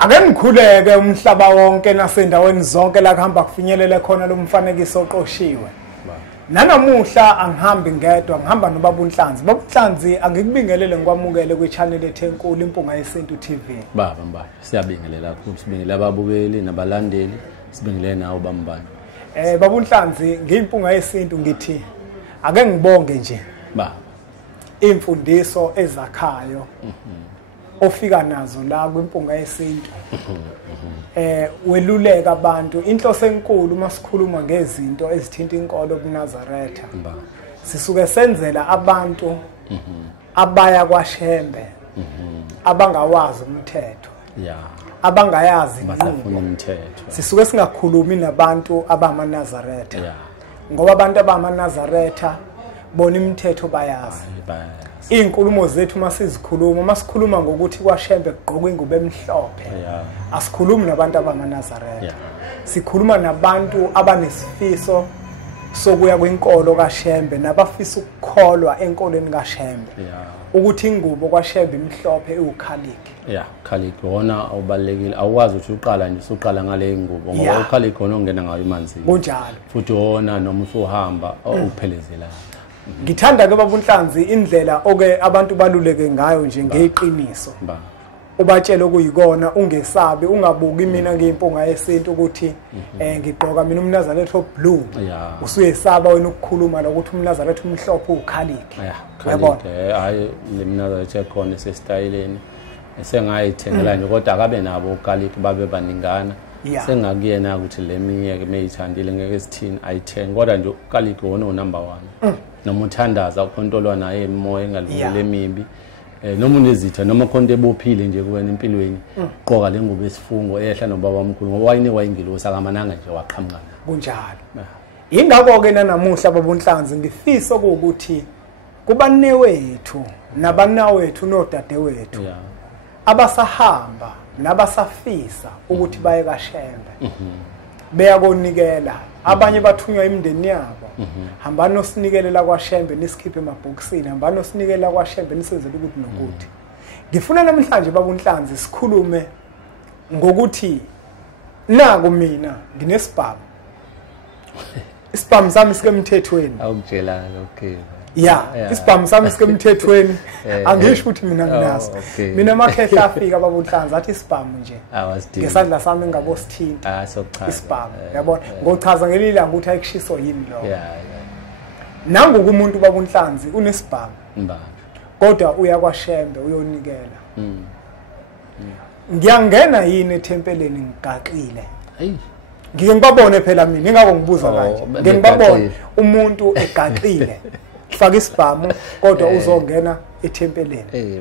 Ake ngikhuleke umhlaba wonke nasendaweni zonke la kuhamba kufinyelele khona lo mfanekiso oqoshiwe. Nanamuhla angihambi ngedwa, ngihamba noBaba uNhlanzi. Baba uNhlanzi angikubingelele ngikwamukele kwi-channel ethu enkulu Impunga Yesintu TV. Baba Mbali, siyabingelela kakhulu, sibingelela ababukeli nabalandeli, sibingelela nawe Bambani. Baba uNhlanzi, ngiyimpunga yesintu ngithi ake ngibonge nje. Baba. Imfundiso ezakhayo. Ofika nazo la kwimpunga yesintu. Weluleka abantu inhloso enkulu masikhuluma ngezinto ezithinta inkolo kuNazaretha. Sisuke senzela abantu abaya kwaShembe. Abangawazi umthetho. Abangayazi umthetho. Sisuke singakhulumi nabantu abamaNazaretha. Ngoba abantu abamaNazaretha bona imithetho bayazi. Inkulumo zethu masikhuluma ngokuthi kwaShembe kugqokwe ingubo emhlophe. Asikhulumi nabantu abamaNazaretha. Sikhuluma nabantu abanesifiso sokuya kwinkolo kaShembe nabafisa ukukholwa enkolweni kaShembe. Ukuthi ingubo kwaShembe imhlophe iwukhaliki. Ukhaliki wona awubalekile. Awukwazi ukuthi uqala nje usuqala ngale ngubo ngoba ukhaliki wona ongena ngayo emanzini. Kunjalo. Futhi wona noma usuhamba uphelezela. Ngithanda ke Baba uNhlanzi indlela oke abantu baluleke ngayo nje ngeqiniso. Ubatshela okuyikona ungesabi ungabuki mina ngiyimpunga yesintu ukuthi ngigqoka mina umNazaretha blue. Usuyesaba wena ukukhuluma la ukuthi umNazaretha umhlophe ukhaliki. Yabona hayi le mNazaretha ekhona esestyleni esengayithengela nje kodwa akabe nabo ukhaliki babe baningana. Sengakuyena ukuthi leminye ke meyithandile ngeke sithini ayithenga kodwa nje ukhaliki wona unumber 1. Noma uthandaza ukhontolwa naye emoya engalivule emibi noma unezitha noma khonto ebophile nje kuwena empilweni gqoka lengubo esifungo ehla nobaba omkhulu ngoba wayinikwa ingilosi akamananga nje waqhamuka kunjalo. Ingakho ke nanamuhla Baba uNhlanzi ngifisa ukuthi kubane wethu nabanawethu nodadewethu abasahamba nabasafisa ukuthi baye kaShembe beyakonikela abanye bathunywa imindeni yabo. Hambani nosinikelela kwaShembe nisikhiphe emabhokisini, hambani nosinikelela kwaShembe nisenzele ukuthi nokuthi. Ngifuna namhlanje Baba uNhlanzi sikhulume ngokuthi naku mina nginesibhamu. Isibhamu sami sikemthethweni. Awukutshela okay. Isibhamu sami sikemthethweni. Angisho ukuthi mina nginaso. Mina makhehla afika Baba uNhlanzi athi isibhamu nje. Ngesandla sami ngabo sithinta. Sokuchaza. Isibhamu. Yabona ngochaza ngelilanga ukuthi ayikhishiso yini lo. Nangoku umuntu Baba uNhlanzi unesibhamu. Kodwa uya kwaShembe uyonikela. Ngiyangena yini ethempeleni ngigaqile. Ngike ngibabone phela mina ingakho ngibuza kanje. Ngike ngibabone umuntu egaqile. Faka isibhamu kodwa uzongena ethempeleni.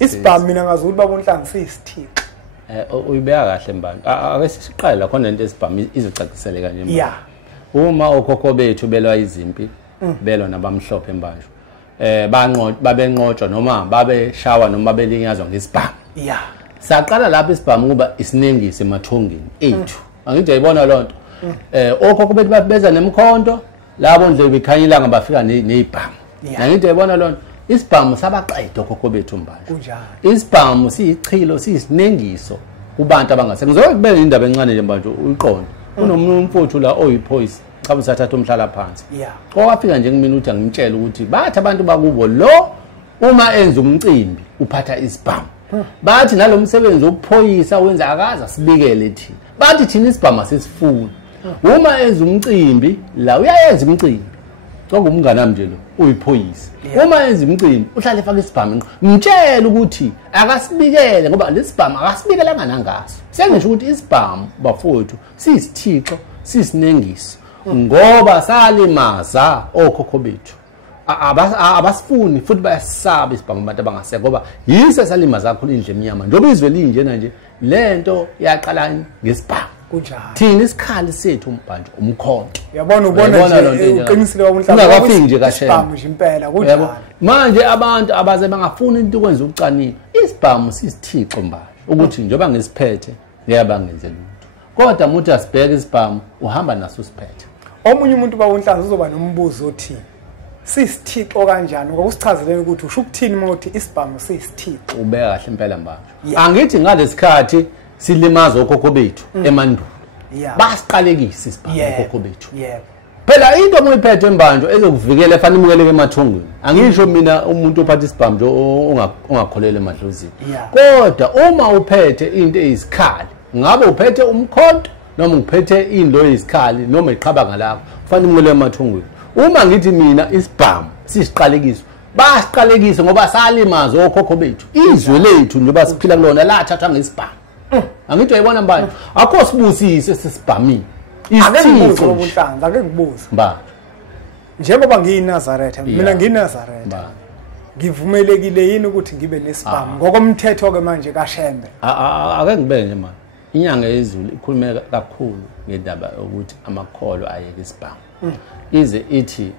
Isibhamu mina ngazi ukuthi Baba uNhlanzi siyisithixo. Uyibeka kahle Mbali. Ake siqale la khona into esibhamu izocacisele kanje Mbali. Uma okhokho bethu belwa izimpi belwa nabamhlophe mbanjwa. Babenqotshwa noma babeshawa noma babelinyazwa ngesibhamu. Saqala lapha isibhamu kuba isinengise emathongeni ethu. Angithi uyayibona lonto. Okhokho bethu babeza nemkhonto labo ndle bekhanyilanga bafika nezibhamu. Angithi uyayibona lonto. Isibhamu sabaqedwa okhokho bethu Mbali. Isibhamu siyichilo siyisinengiso kubantu abangase. Ngizokubeka indaba encane nje manje uyiqonde. Kunomunye umfowethu la oyiphoyisa cha usathatha umhlala phansi. Owafika nje kumina uthi angimtshela ukuthi bathi abantu bakubo lo uma enza umcimbi uphatha isibhamu. Bathi nalomsebenzi wokuphoyisa wenza akaza sibikele thina. Bathi thina isibhamu sesifuna. Uma enza umcimbi la uyayenza umcimbi. Ngomngane nami nje lo uyiphoyisa. Uma enza umcimbi uhlale efaka isibhamu ngitshela ukuthi akasibikele ngoba lesibhamu akasibikelanga nangaso. Sengisho ukuthi isibhamu bafowethu sisithixo sisinengiso ngoba salimaza okhokho bethu. Abasifuni futhi bayasaba isibhamu abantu abangasekho ngoba yise salimaza kakhulu indle emnyama njengoba izwe linjena nje lento yaqala ngesibhamu. Thina isikhali sethu manje umkhonto. Yabona ubona nje uqinisile Baba uNhlanzi ungakafiki nje kaShembe. Isibhamu nje impela kunjalo. Manje abantu abaze bangafuna into ukwenza ucwaningo. Isibhamu sisithixo Mbali ukuthi njengoba ngesiphethe ngiyabangenze lutho. Kodwa umuntu asibheke isibhamu uhamba naso siphethe. Omunye umuntu Baba uNhlanzi uzoba nombuzo othi sisithixo kanjani ngokusichazeleni ukuthi usho ukuthini uma uthi isibhamu sisithixo. Ubeka kahle impela Mbali. Angithi ngalesikhathi silimaza okhokho bethu emandulo basiqalekisa isibhamu okhokho bethu phela into omuyiphethe embanjwa ezokuvikela efanele imukeleke emathongweni angisho mina umuntu ophatha isibhamu nje ongakholele emadlozini kodwa uma uphethe into eyisikhali ngabe uphethe umkhonto noma uphethe indlo eyisikhali noma iqhabanga lakho kufanele imukeleke emathongweni uma ngithi mina isibhamu sisiqalekiso basiqalekise ngoba salimaza okhokho bethu izwe lethu nje basiphila kulona lathathwa ngesibhamu angithi uyayibona mbani akho sibusise sesibhamini isithixo obuhlanza ake ngibuze ba njengoba ngiyiNazaretha mina ngiyiNazaretha ngivumelekile yini ukuthi ngibe nesibhamu ngokomthetho ke manje kaShembe ake ngibeke nje manje inyanga yezulu ikhulume kakhulu ngendaba ukuthi amakholo ayeke isibhamu ize ithi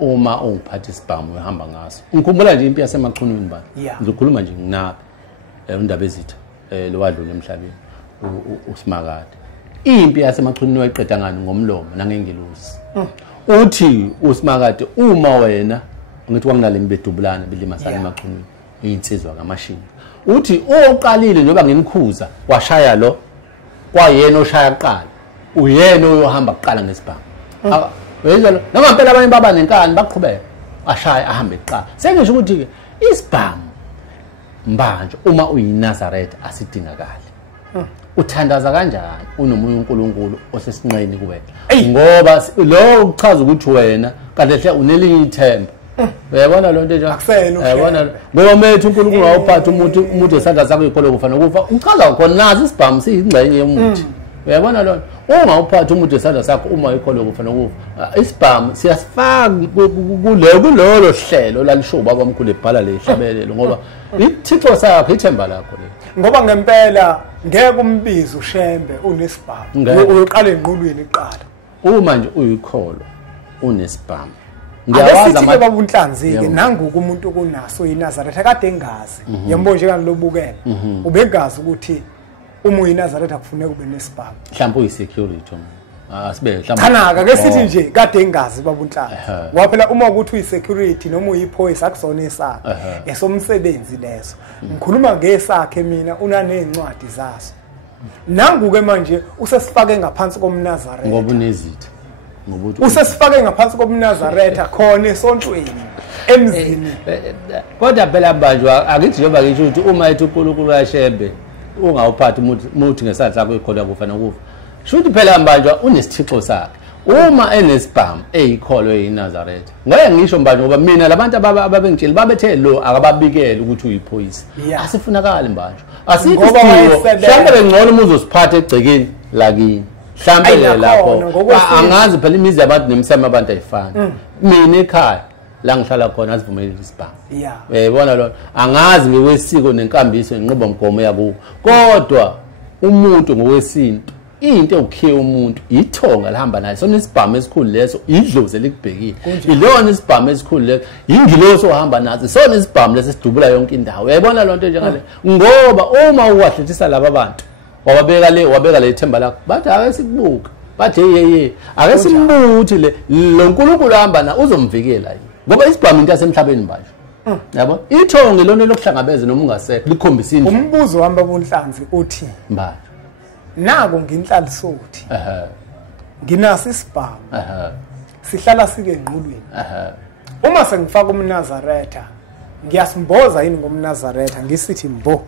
uma ungiphatha isibhamu uhamba ngaso ngikhumbula nje impi yasemaqhunwini bani ngizokhuluma nje nginapha undaba ezitha lo wadlula emhlabeni uSimakade impi yasemaqhunwini wayiqeda ngani ngomlomo nangengelosi uthi uSimakade uma wena ngithi kwanginale mbedubulana bilimasana emaqhunwini insizwa kamashini uthi oqalile njoba ngenikhuza washaya lo kwayena oshaya kuqala uyena oyohamba kuqala ngesibhamu wezalo noma impela abanye baba nenkani baqhubeka ashaya ahambe kuqala sengisho ukuthi ke isibhamu mbanje uma uyiNazaretha asidingakali uthandaza kanjani unomunye uNkulunkulu osesinqeni kuwena ngoba lo uchaza ukuthi wena kahle unelinye ithemba uyabona lonto nje uyabona ngoba methu uNkulunkulu awuphatha umuntu esandla sakho ikholo kufanele kufa uchaza khona nazi isibhamu siyingxenye yomuntu uyabona lonto ungawuphatha umuntu esandla sakho uma ikholo kufanele kufa isibhamu siyasifaka kulelo hlelo lalisho baba omkhulu ebhala lehlabelelo ngoba ithixo sakho ithemba lakho le ngoba ngempela ngeke umbizo uShembe unesibhamu uyoqala enqulweni iqala uma nje uyikholo unesibhamu ngiyawazi ama baba uNhlanzi ke nanguku umuntu kunaso yiNazaretha kade engazi yambo nje kanilobukela ubengazi ukuthi uma uyiNazaretha kufuneka ube nesibhamu mhlawumbe uyisecurity asibe mhlawumbe kanaka ke sithi nje kade engazi baba uNhlanzi waphela uma ukuthi uyisecurity noma uyiphoyisa akusona esakhe esomsebenzi leso ngikhuluma ngesakhe mina unanezincwadi zaso nanguke manje usesifake ngaphansi komNazaretha ngoba unezitha ngobuthi usesifake ngaphansi komNazaretha khona esontweni emzini kodwa phela banjwa akithi njengoba ngisho ukuthi uma ethi uNkulunkulu kaShembe ungawuphathi umuthi ngesandla sakho ikholo kufanele kufa shuthi phela banjwa unesithixo sakhe uma enesibhamu eyikholo eyiNazaretha ngeke ngisho manje ngoba mina labantu ababengitshela babethe lo akababikele ukuthi uyiphoyisa asifunakala manje asithi mhlawumbe bengcono uma uzosiphatha egcekeni lakini mhlawumbe lapho angazi phela imizi yabantu nemisamo yabantu ayifani mina ekhaya la ngihlala khona asivumelele isibhamu uyayibona lo angazi ngekwesiko nenkambiso inqubomgomo yakuwo kodwa umuntu ngokwesintu into ukhiye umuntu ithonga lahamba naye sona isibhamu esikhulu leso idlozi likubhekile ilona isibhamu esikhulu leso ingilosi ohamba nazo sona isibhamu leso sidubula yonke indawo uyayibona lonto njengale ngoba uma uwahlethisa laba bantu wabeka le ithemba lakho bathi ake sikubuka bathi yeye ake simbuthi lo uNkulunkulu ahamba na uzomvikela yini ngoba isibhamu into yasemhlabeni manje yabo ithonga lona lokuhlangabeza noma ungasekho likhombisa indlela umbuzo wami baba uNhlanzi uthi manje nako nginhlalisothi nginaso isibhamu sihlala sike enqulweni uma sengifaka umNazaretha ngiyasimboza yini ngomNazaretha ngisithi mbo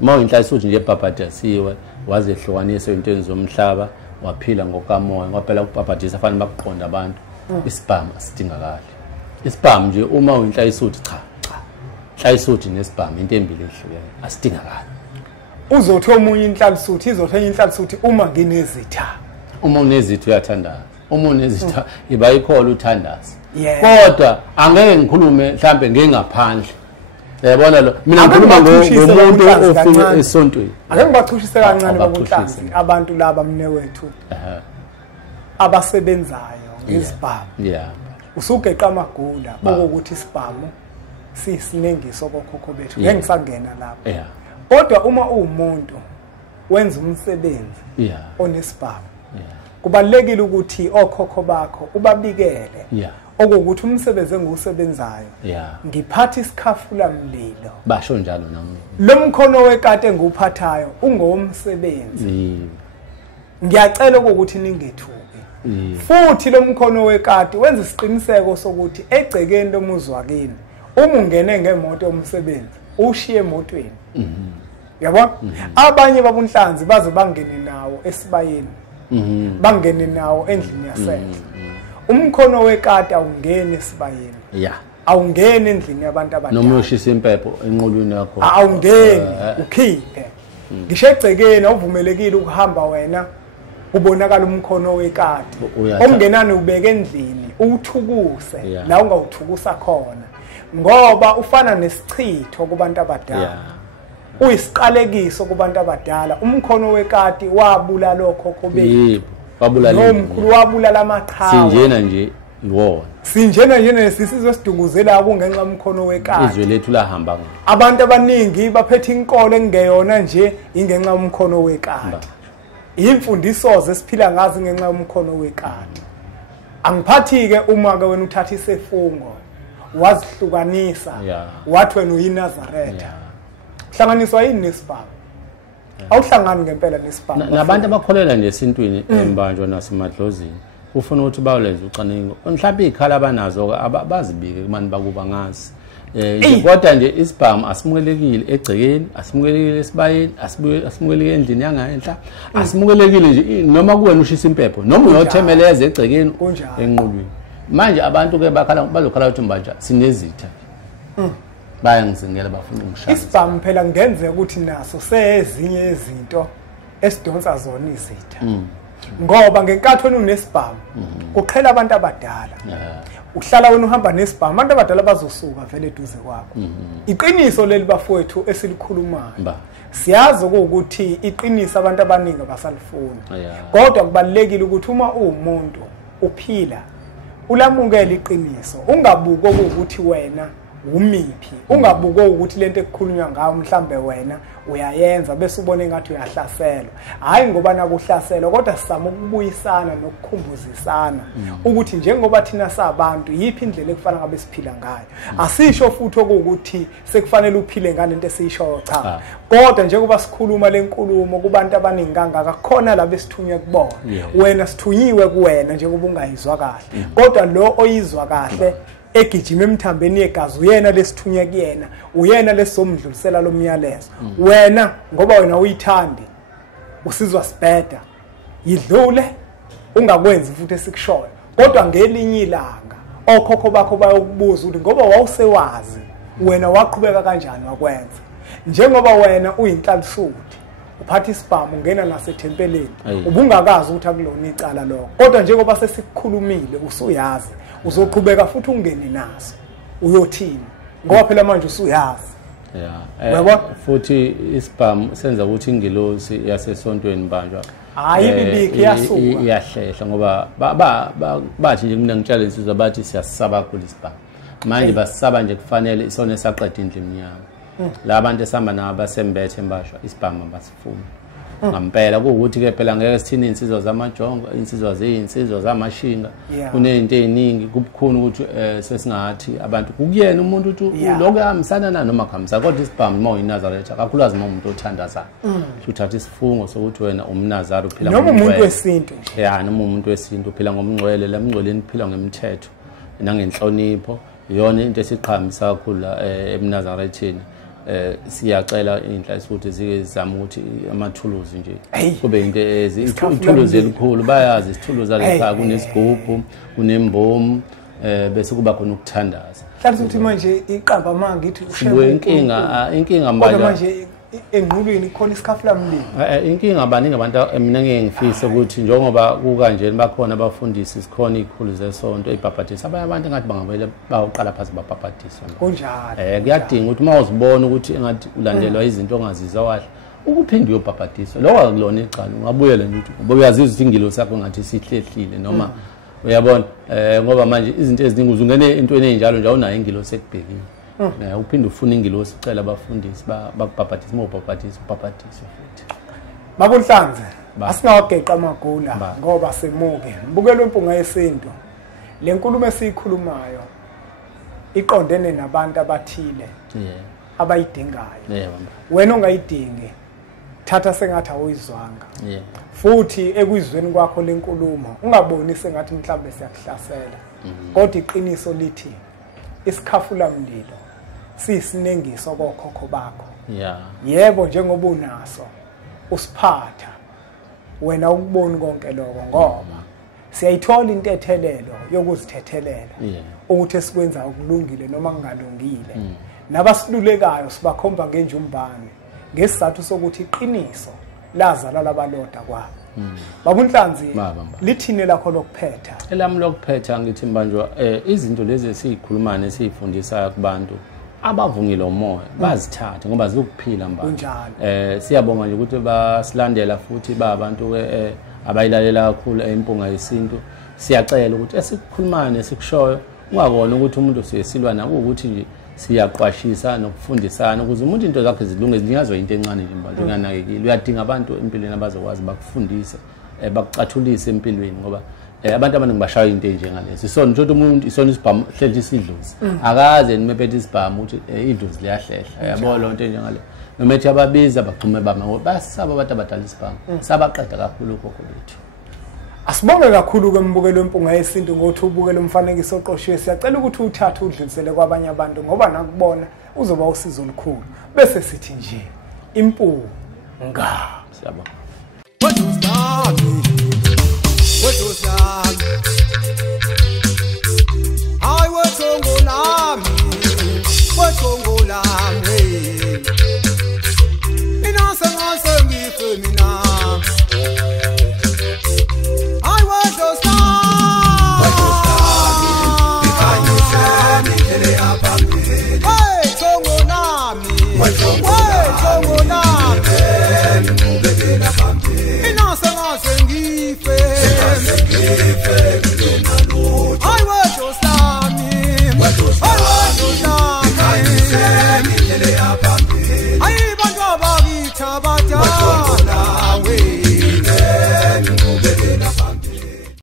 uma inhlalisothi nje ebhabhadasiwe wazehlukanisa intweni zomhlaba waphila ngokamoya ngaphela ukubhabhadisa afanele bakuqonda abantu isibhamu asidingakali isibhamu nje uma uyinhlalisothi cha inhlalisothi nesibhamu into embili ehlukene asidingakali uzothi omunye inhlalisothi izothi enye inhlalisothi uma nginezitha uma unezitha uyathandaza uma unezitha iba ikholo uthandaza kodwa angeke ngikhulume mhlambe ngengaphandle yabona lo mina ngikhuluma ngomuntu ofika esontweni ake ngibachushise kancane bokuNhlanzi abantu laba mnewethu abasebenzayo ngesibhamu usugeqa amagula bokuthi isibhamu sisinengiso kokhokho bethu ngeke ngisangena lapho kodwa uma umuntu wenza umsebenzi onesibhamu kubalekile ukuthi okhokho bakho ubabikele okuwukuthi umsebenzi engiwusebenzayo ngiphatha isikhafula mlilo basho njalo nami lo mkhono wekati engiwuphathayo ungowomsebenzi ngiyacela ukuthi ningethuki futhi lo mkhono wekati wenza isiqiniseko sokuthi egcekeni lomuzi wakini uma ungene ngemoto yomsebenzi ushiye emotweni yabona abanye babunhlanzi baze bangene nawo esibayeni bangene nawo endlini yasenhle umkhono wekati awungeni esibayeni awungeni endlini yabantu abadala noma ushisa impepho enqolweni yakho awungeni ukhiphe ngisho egcekeni awuvumelekile ukuhamba wena ubonakala umkhono wekati omngenani ubeke endlini uthukuse la ungawuthukusa khona ngoba ufana nesichitho kubantu abadala uyisiqalekiso kubantu abadala umkhono wekati wabula lokhokho bethu wabulala nomkhulu wabulala amaqhawe sinjena nje iwona sinjena nje nesizwe sidunguzela kungenxa umkhono wekati izwe lethu lahamba ngayo abantu abaningi baphethe inkolo engeyona nje ingenxa umkhono wekati imfundiso zesiphila ngazi ngenxa umkhono wekati angiphathi ke uma ke wena uthatha isefungo wazihlukanisa wathi wena uyiNazaretha hlanganiswa yini nesibhamu awuhlangani ngempela nesibhamu nabantu abakholela nje esintwini embanjwa nasemadlozini ufuna ukuthi bawulenze ucaningo mhlawumbe ikhala abanazo abazibike kubantu bakuba ngazi kodwa nje isibhamu asimukelekile egcekeni asimukelekile esibayeni asimukelekile endlini yangaenhla asimukelekile nje noma kuwena ushisa impepho noma uyothemeleza egcekeni enqulwini manje abantu ke bazokhala ukuthi mbanja sinezitha bayangizingela bafuna umshaya isibhamu phela kungenzeka ukuthi naso sezinye izinto esidonsa zona izitha ngoba ngenkathi wena unesibhamu kuqhela abantu abadala uhlala wena uhamba nesibhamu abantu abadala bazosuka vele eduze kwakho iqiniso leli bafowethu esilikhulumayo siyazi ukuthi iqiniso abantu abaningi abasalifuni kodwa kubalekile ukuthi uma uwumuntu uphila ulamukele iqiniso ungabuki ukuthi wena umiphi ungabuko ukuthi lento ekukhulunywa ngayo mhlambe wena uyayenza bese ubone ngathi uyahlaselwa hayi ngoba nakuhlaselwa kodwa sizama ukubuyisana nokukhumbuzisana ukuthi njengoba thina sabantu yipi indlela ekufana ngabe siphila ngayo asisho futhi ukuthi sekufanele uphile ngalento esiyisho cha kodwa njengoba sikhuluma lenkulumo kubantu abaningi kangaka khona la besithunywe kubona wena sithunyiwe kuwena njengoba ungayizwa kahle kodwa lo oyizwa kahle egijima emthambeni yegazi uyena lesithunya kuyena uyena lesomdlulisela lo myalezo wena ngoba wena uyithandi usizwa sibheda yidlule ungakwenzi futhi esikushoyo kodwa ngelinye ilanga okhokho bakho bayokubuza ukuthi ngoba wawusewazi wena waqhubeka kanjani wakwenza njengoba wena uyinhlalisuthi uphatha isibhamu ungena nasethempeleni ubungakazi ukuthi akulona icala lokho kodwa njengoba sesikukhulumile usuyazi uzoqhubeka futhi ungene naso uyothini ngoba phela manje usuyazi futhi isibhamu senza ukuthi ingilosi yasesontweni banjwa hayi bibiki yasuka iyahlehla ngoba bathi nje mina ngitshela insizwa bathi siyasaba kakhulu isibhamu manje basaba nje kufanele isona esaqeda indlimi yami la abantu esihamba nabo basembethe embashwa isibhamu basifuna ngampela kuukuthi ke phela ngeke sithini insizwa zamajongo insizwa zeyinsizwa zamashinga kunezinto eziningi kubukhona ukuthi sesingathi abantu kuyena umuntu uthi lokho ehambisana na noma khambisa kodwa isibhamu uma uyiNazaretha kakhulukazi uma umuntu othandazayo uthatha isifungo sokuthi wena umNazari uphila noma umuntu wesintu noma umuntu wesintu uphila ngomngcwele la mngcweleni phila ngemithetho nangenhlonipho iyona into esiqhambisa kakhulu la eMnazarethini siyacela inhla futhi zizama ukuthi amathuluzi nje kube into izithuluzi elikhulu bayazi izithuluzi alekha kunesigubhu kunembomu bese kuba khona ukuthandaza mhlawumbe ukuthi manje iqamba manje ngithi ushiye inkinga manje enqulwini khona isikhafula mlilo inkinga abaningi abantu mina ngeke ngifise ukuthi njengoba kukanjeni bakhona abafundisi sikhona izikhulu zesonto ibhabhathisa abanye abantu ngathi bangavele bawuqala phansi babhabhathisa kunjalo kuyadinga ukuthi uma uzibona ukuthi engathi ulandelwa izinto ongazizwa kahle ukuphinde uyobhabhathisa lokho akulona icala ungabuyela nje ukuthi ngoba uyazizwa ukuthi ingilosi yakho ngathi sihlehlile noma uyabona ngoba manje izinto eziningi uzungene intweni enjalo nje awunayo ingilosi ekubhekile uphinde ufuna ingilosi ucela abafundisi babhabhathisa mobhabhathisa ubhabhathisa futhi Babunhlanze asingawageqa amagula ngoba semuke mbukelo impunga yesintu le nkulumo esikhulumayo iqondene nabantu abathile abayidingayo wena ongayidingi thatha sengathi awuyizwanga futhi ekuyizweni kwakho lenkulumo ungaboni sengathi mhlawumbe siyakuhlasela kodwa iqiniso lithi isikhafula mlilo sisinengiso kokhokho bakho yebo njengoba unaso usiphatha wena ukubona konke lokho ngoba siyayithola intethelelo yokuzithethelela ukuthi esikwenza ukulungile noma kungalungile nabasilulekayo sibakhomba ngenjumbane ngesizathu sokuthi iqiniso lazala labaloda kwabo babunhlanzi lithini lakho lokuphetha elami lokuphetha ngithi mbanjwa izinto lezi esizikhulumana esizifundisa kubantu abavungile umoya bazithathe ngoba zizokuphila mbani siyabonga nje ukuthi basilandela futhi babantu abayilalela kakhulu impunga yesintu siyacela ukuthi esikhulumane esikushoyo ungakona ukuthi umuntu usesilwa nawo ukuthi nje siyaqwashisa nokufundisana ukuze umuntu into zakhe zilunge zingazwe into encane nje manje unganakekile uyadinga abantu empilweni abazokwazi bakufundise bakucathulise empilweni ngoba abantu abaningi bashaya into enjengalezo isona nje umuntu isona isibhamu hleli isidluzi akaze nimephethe isibhamu ukuthi idluzi liyahlehla yabo lonto enjengale noma ethi ababiza bagxume bama basaba abantu abadala isibhamu sabaqeda kakhulu kokho bethu. Asibonge kakhulu kwembukelo empunga yesintu ngothi ubukele umfanekiso oqoshiwe siyacela ukuthi uthathe udlulisele kwabanye abantu ngoba nakubona uzoba usizo olukhulu bese sithi nje impunga siyabonga. Ay,